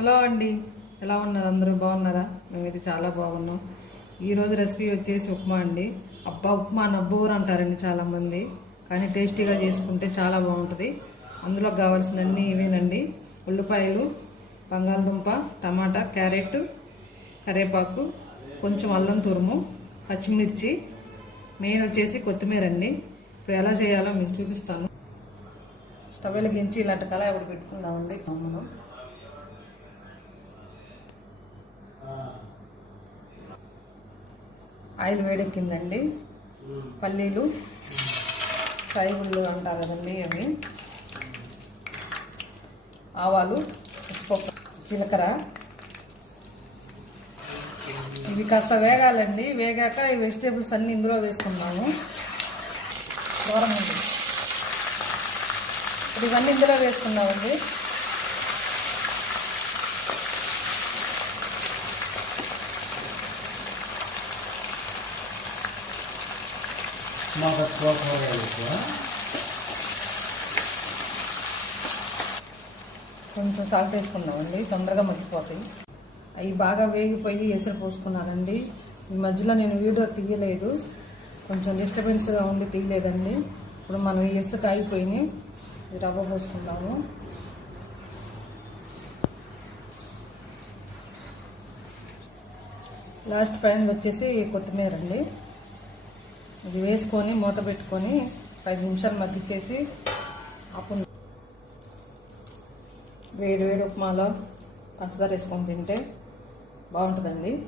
Hello అండి, ఎలా ఉన్నారు? అందరూ బాగున్నారా? మేమైతే చాలా బాగున్నాం. ఈరోజు రెసిపీ వచ్చేసి ఉప్మా అండి. అబ్బా, ఉప్మా నబ్బూరు అంటారండి చాలామంది, కానీ టేస్టీగా చేసుకుంటే చాలా బాగుంటుంది. అందులో కావాల్సినవన్నీ ఇవేనండి: ఉల్లిపాయలు, బంగాళదుంప, టమాటా, క్యారెట్, కరివేపాకు, కొంచెం అల్లం తురుము, పచ్చిమిర్చి, మెయిన్ వచ్చేసి కొత్తిమీర అండి. ఇప్పుడు ఎలా చేయాలో మీకు చూపిస్తాను. స్టవ్ వెలిగించి ఇలాంటి కళాయి ఒకటి పెట్టుకుందామండి. మనం ఆయిల్ వేడెక్కిందండి. పల్లీలు, ఉల్లు అంటారు కదండి, అవి, ఆవాలు, ఉప్పు, జీలకర్ర, ఇవి కాస్త వేగాలండి. వేగాక ఈ వెజిటేబుల్స్ అన్నీ ఇందులో వేసుకున్నాము. దూరం ఉంది. ఇప్పుడు ఇవన్నీ ఇందులో వేసుకున్నామండి. కొంచెం సాల్ట్ వేసుకున్నామండి, తొందరగా మగ్గిపోతాయి. అవి బాగా వేగిపోయి ఎసురు పోసుకున్నానండి. ఈ మధ్యలో నేను వీడియో తీయలేదు, కొంచెం డిస్టర్బెన్స్గా ఉండి తీయలేదండి. ఇప్పుడు మనం ఈ ఎసురు కాగిపోయి రవ్వ పోసుకున్నాము. లాస్ట్ ఫైనల్ వచ్చేసి కొత్తిమీర అండి. ఇది వేసుకొని మూత పెట్టుకొని 5 నిమిషాలు మగ్గిచ్చేసి అప్పుడు వేడి వేడి ఉప్మాలో పంచదార వేసుకొని తింటే బాగుంటుందండి.